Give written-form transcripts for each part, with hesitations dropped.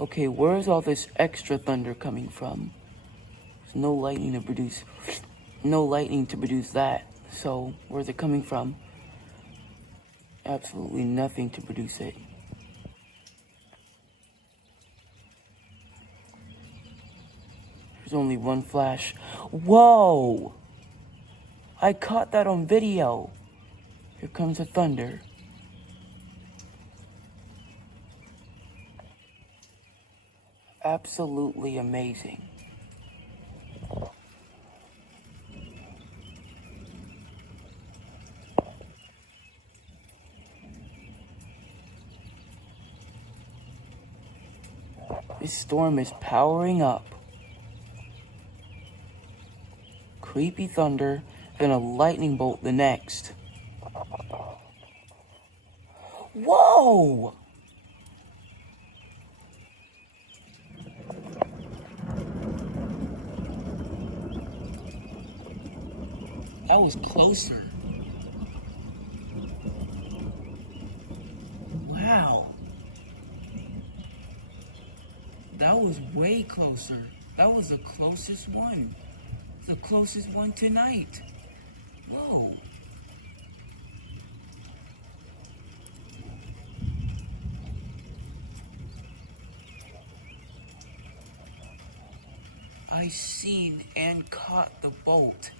Okay, where's all this extra thunder coming from? There's no lightning to produce that. So, where's it coming from? Absolutely nothing to produce it. There's only one flash. Whoa! I caught that on video. Here comes the thunder. Absolutely amazing. This storm is powering up. Creepy thunder, then a lightning bolt the next. Whoa! That was closer. Wow. That was way closer. That was the closest one. The closest one tonight. Whoa. I seen and caught the bolt.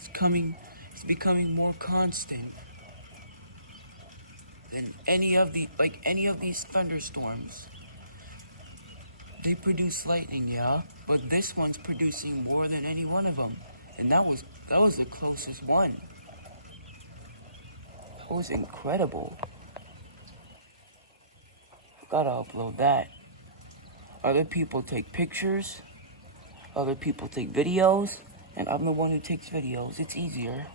It's becoming more constant than any of these thunderstorms. They produce lightning, yeah, but this one's producing more than any one of them. And that was the closest one. That was incredible. Gotta upload that. Other people take pictures, other people take videos, and I'm the one who takes videos. It's easier.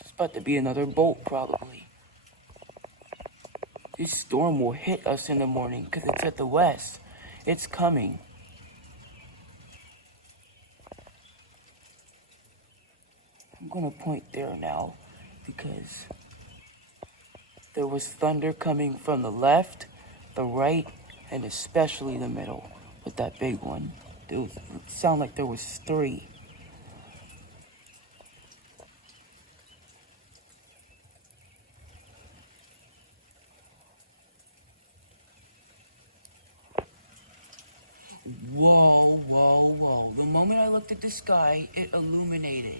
It's about to be another bolt, probably. This storm will hit us in the morning because it's at the west. It's coming. I'm gonna point there now because there was thunder coming from the left, the right, and especially the middle with that big one. It sounded like there was three. Whoa, whoa, whoa. The moment I looked at the sky, it illuminated.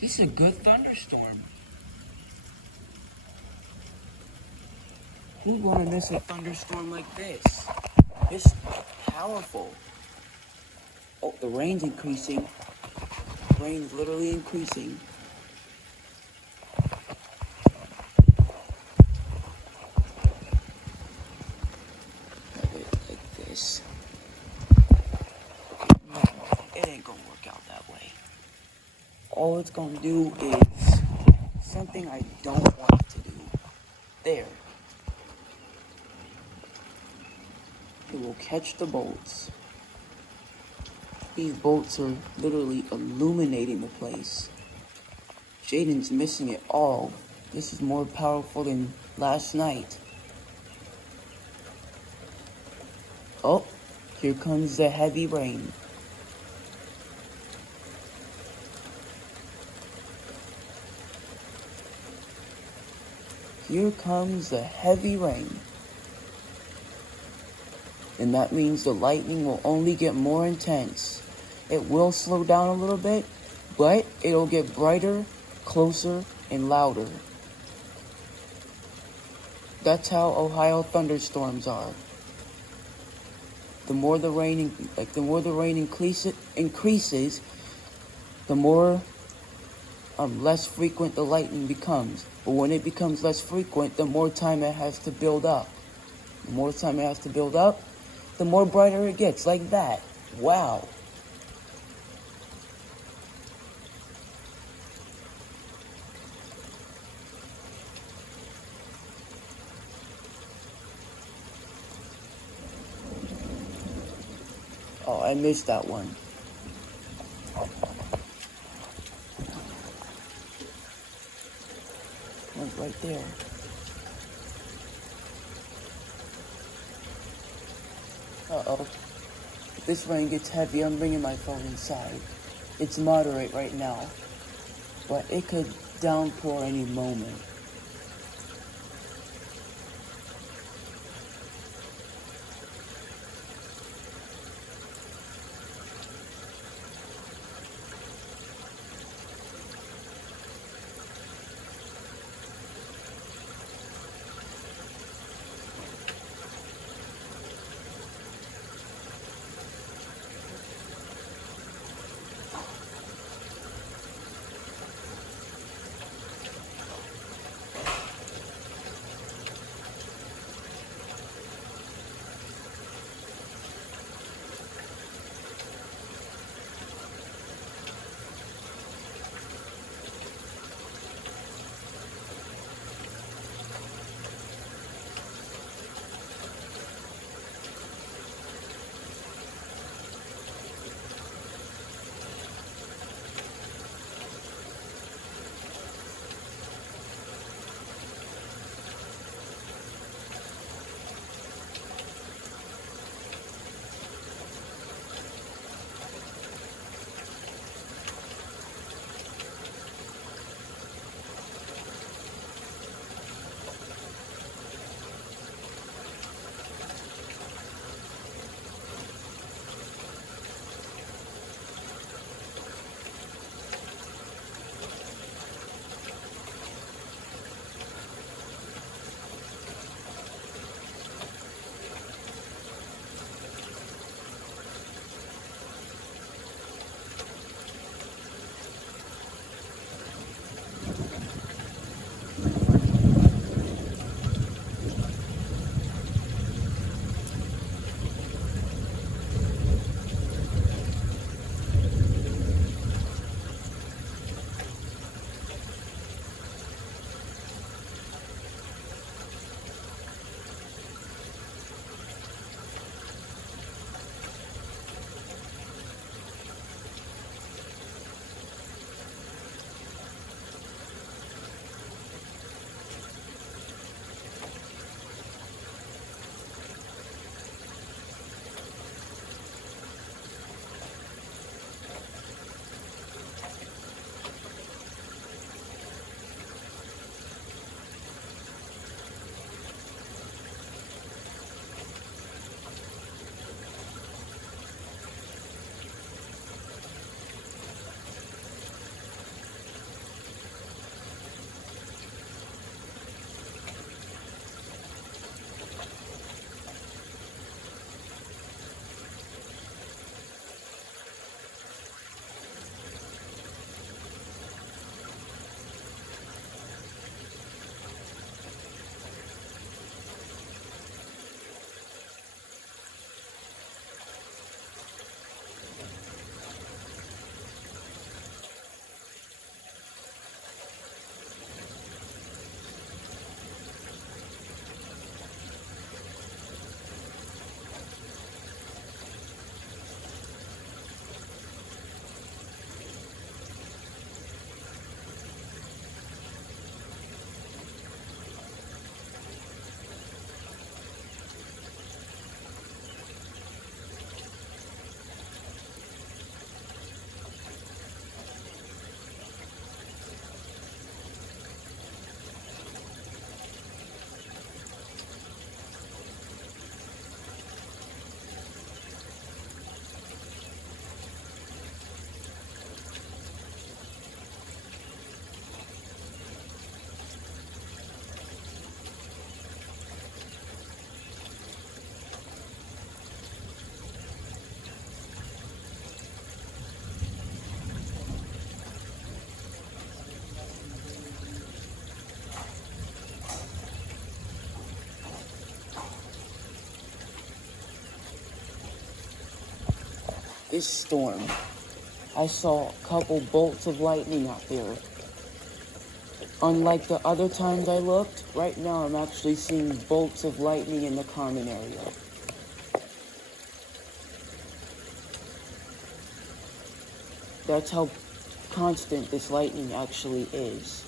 This is a good thunderstorm. Who'd want to miss a thunderstorm like this? It's powerful. Oh, the rain's increasing. The rain's literally increasing. Have it like this. Okay, no, it ain't gonna work out that way. All it's gonna do is something I don't want it to do. There. It will catch the bolts. These bolts are literally illuminating the place. Jaden's missing it all. This is more powerful than last night. Oh, here comes the heavy rain. Here comes the heavy rain. And that means the lightning will only get more intense. It will slow down a little bit, but it'll get brighter, closer, and louder. That's how Ohio thunderstorms are. The more the rain increases, the more less frequent the lightning becomes. But when it becomes less frequent, the more time it has to build up. The more time it has to build up, the more brighter it gets, like that. Wow. I missed that one. One's right there. Uh-oh. If this rain gets heavy, I'm bringing my phone inside. It's moderate right now, but it could downpour any moment. This storm, I saw a couple bolts of lightning out there. Unlike the other times I looked, right now I'm actually seeing bolts of lightning in the common area. That's how constant this lightning actually is.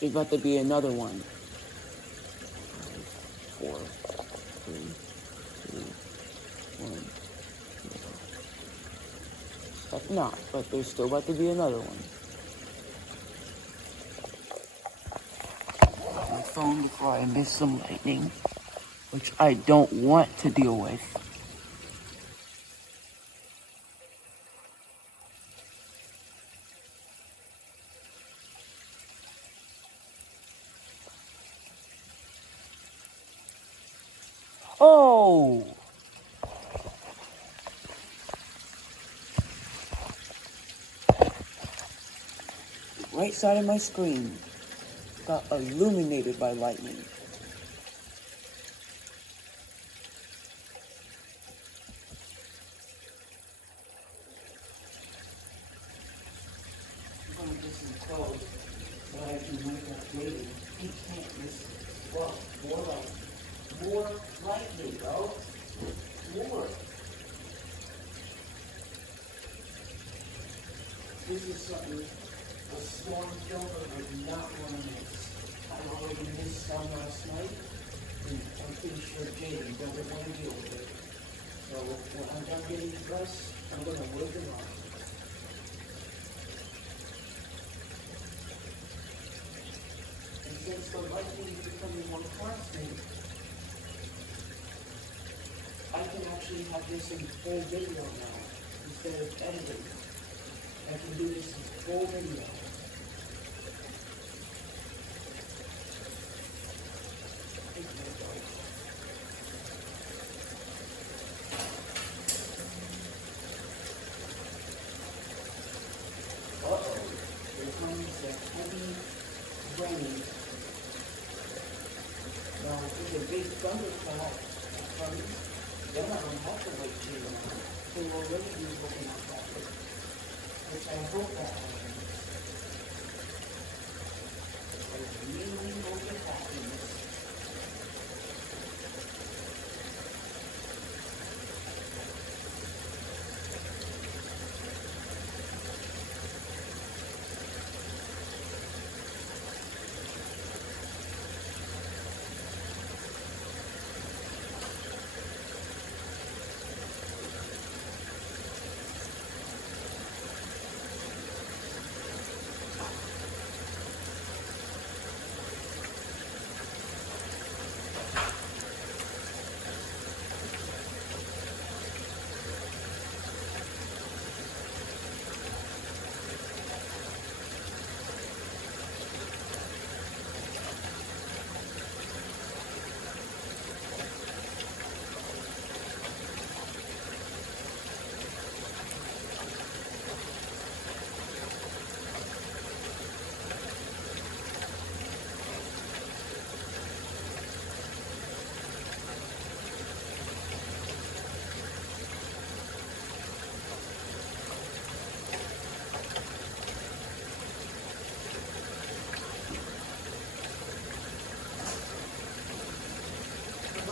There's about to be another one. 5, 4, 3, 2, 1. But not, but there's still about to be another one. My phone before I miss some lightning, which I don't want to deal with. Oh! The right side of my screen got illuminated by lightning. I'm gonna get some clothes so I can wake up David. He can't miss it. Whoa, more lightning, bro. More. This is something a storm filter would not want to miss. I already missed some last night, and I'm pretty sure Jaden doesn't want to deal with it. So when I'm done getting dressed, I'm going to wake him up. And since the lightning is becoming more constant, I can actually have this in full video now instead of editing. I can do this in full video. Uh-oh, here comes the heavy rain. Now, if a big thundercloud comes, then I don't have to wait too long. They will already be looking at that, which I hope that happens. I really hope it happens.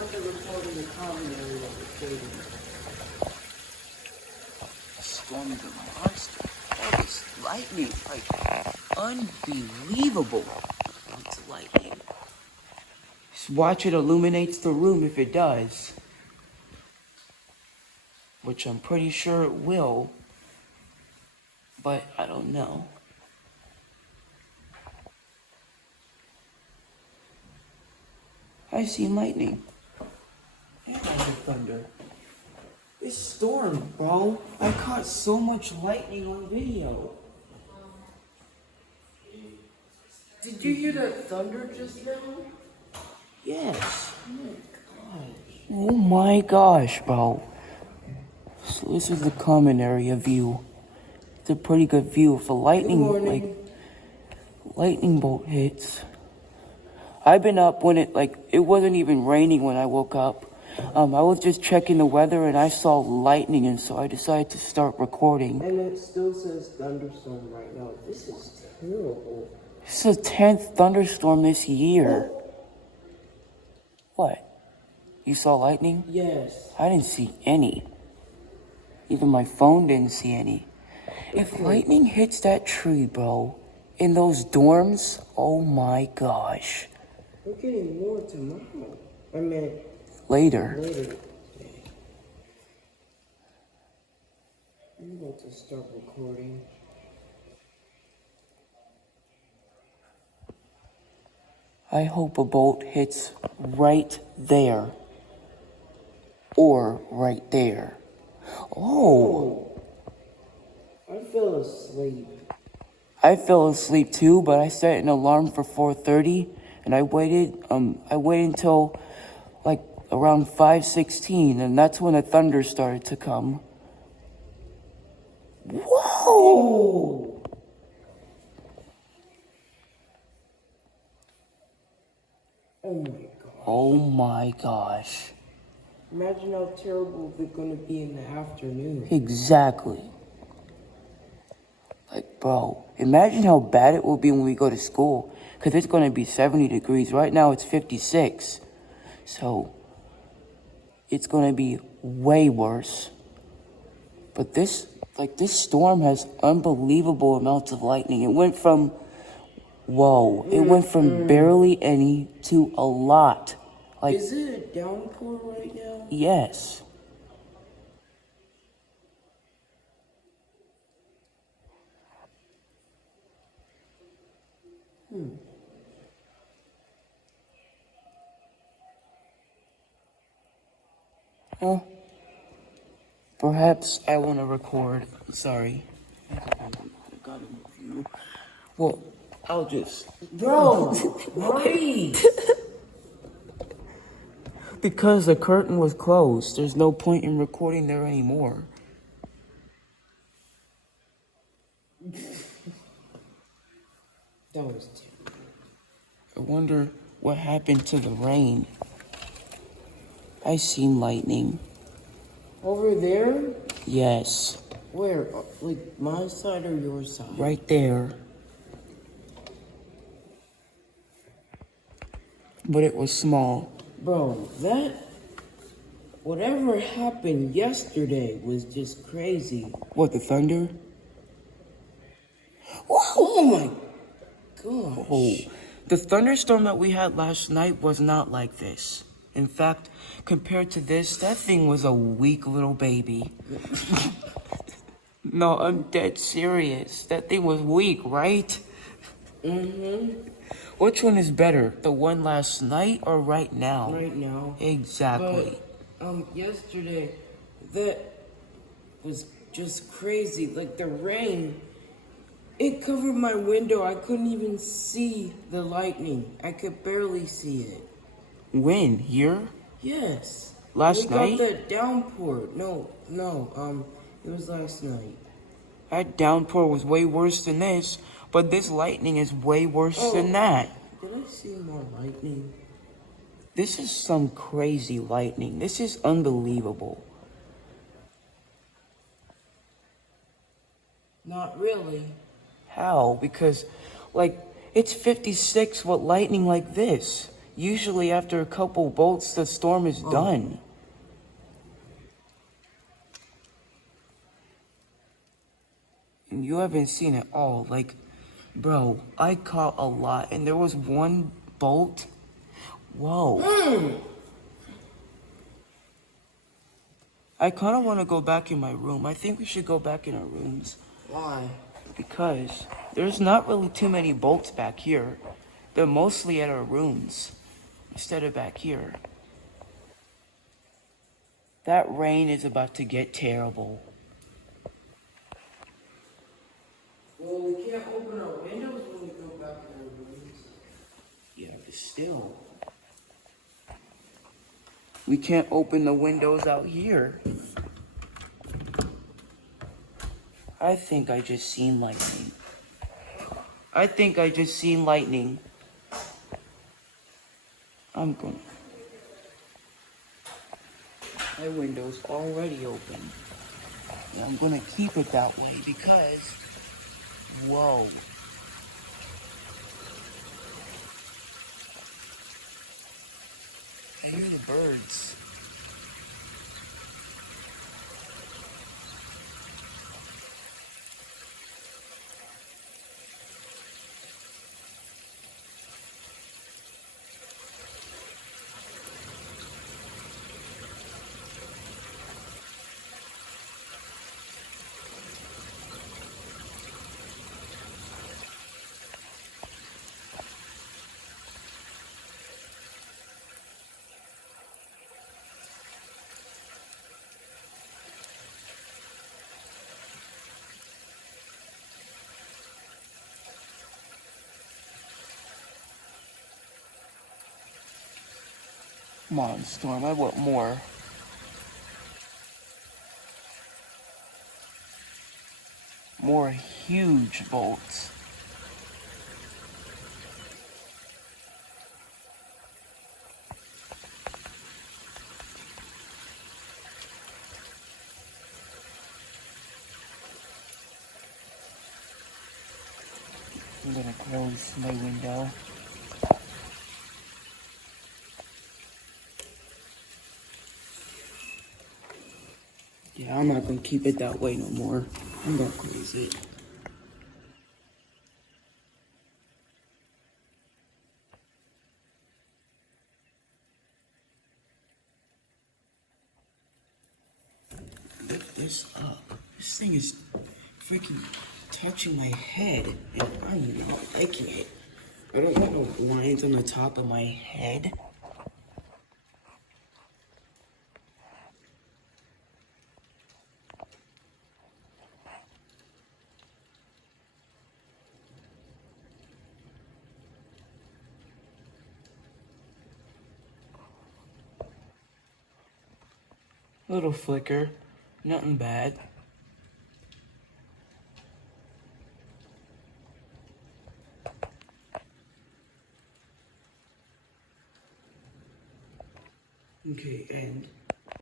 To report in the common area with Jaden. A storm is a monster. All this lightning, like, unbelievable. It's lightning. Just watch it illuminates the room if it does. Which I'm pretty sure it will. But I don't know. I see lightning. And the thunder. This storm, bro. I caught so much lightning on video. Did you hear that thunder just now? Yes. Oh my gosh, bro. So this is the common area view. It's a pretty good view. If a lightning bolt hits. I've been up when it wasn't even raining when I woke up. I was just checking the weather and I saw lightning, and so I decided to start recording. And it still says thunderstorm right now. This is terrible. This is the 10th thunderstorm this year. What? You saw lightning? Yes. I didn't see any. Even my phone didn't see any. If lightning hits that tree, bro, in those dorms, oh my gosh. We're getting more tomorrow. I mean, Later. later today. I'm about to start recording. I hope a bolt hits right there. Or right there. Oh. I fell asleep. I fell asleep too, but I set an alarm for 4:30, and I waited until like around 5:16, and that's when a thunder started to come. Whoa! Oh my god. Oh my gosh. Imagine how terrible they're gonna be in the afternoon. Exactly. Like, bro, imagine how bad it will be when we go to school. Because it's going to be 70 degrees. Right now it's 56. So, it's going to be way worse. But this storm has unbelievable amounts of lightning. It went from, barely any to a lot. Like, is it a downpour right now? yes. Well, perhaps I want to record. Sorry. Well, I'll just. Bro, breathe. Because the curtain was closed, there's no point in recording there anymore. That was terrible. I wonder what happened to the rain. I seen lightning. Over there? Yes, Where? Like my side or your side? right there. But it was small. Bro, whatever happened yesterday was just crazy. What, the thunder? Oh my gosh. Oh, the thunderstorm that we had last night was not like this. In fact, compared to this, that thing was a weak little baby. No, I'm dead serious. That thing was weak, right? Mm-hmm. Which one is better, the one last night or right now? Right now. Exactly. But, yesterday, that was just crazy. Like the rain, it covered my window. I couldn't even see the lightning. I could barely see it. When? Here? Yes. Last night? We got that downpour. No, it was last night. That downpour was way worse than this, but this lightning is way worse than that. Did I see more lightning? This is some crazy lightning. This is unbelievable. Not really. How? Because, it's 56 with lightning like this. Usually after a couple bolts, the storm is done. And you haven't seen it all. Bro, I caught a lot, and there was one bolt. Whoa. I kind of want to go back in my room. I think we should go back in our rooms. Why? Because there's not really too many bolts back here. They're mostly at our rooms instead of back here. That rain is about to get terrible. Well, we can't open our windows when we go back in our rooms. Yeah, but still. We can't open the windows out here. I think I just seen lightning. I'm going. My window's already open. And I'm gonna keep it that way because, whoa. I hear the birds. Come on, Storm, I want more. More huge bolts. I'm gonna close my window. Yeah, I'm not gonna keep it that way no more. I'm gonna close it. Lift this up. This thing is freaking touching my head, and I'm not liking it. I don't want no lines on the top of my head. Little flicker, nothing bad. Okay, and